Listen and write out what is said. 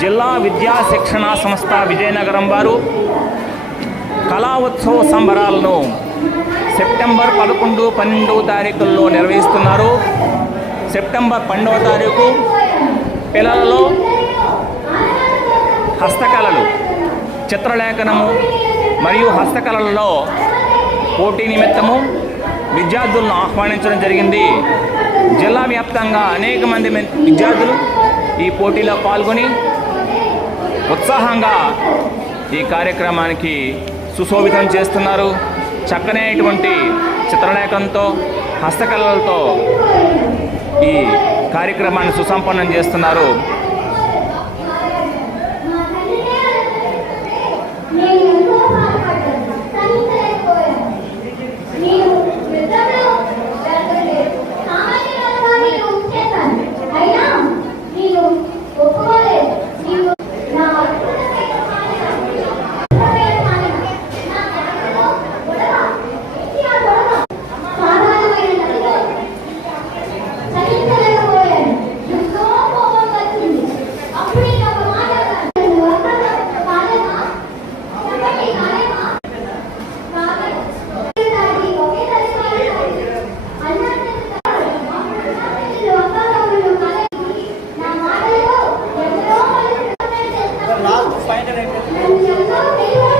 జిల్లా విద్యా శిక్షణ సంస్థ విజయనగరం వారు కళా ఉత్సవ సంబరాలను సెప్టెంబర్ పదకొండు పన్నెండు తారీఖుల్లో నిర్వహిస్తున్నారు. సెప్టెంబర్ పన్నెండవ తారీఖు పిల్లలలో హస్తకళలు చిత్రలేఖనము మరియు హస్తకళలలో పోటీ నిమిత్తము విద్యార్థులను ఆహ్వానించడం జరిగింది. జిల్లా వ్యాప్తంగా అనేక మంది విద్యార్థులు ఈ పోటీలో పాల్గొని ఉత్సాహంగా ఈ కార్యక్రమానికి సుశోభితం చేస్తున్నారు. చక్కనైనటువంటి చిత్రలేఖంతో హస్తకళలతో ఈ కార్యక్రమాన్ని సుసంపన్నం చేస్తున్నారు. రాదు ఫైనల్ అయిపోతుంది.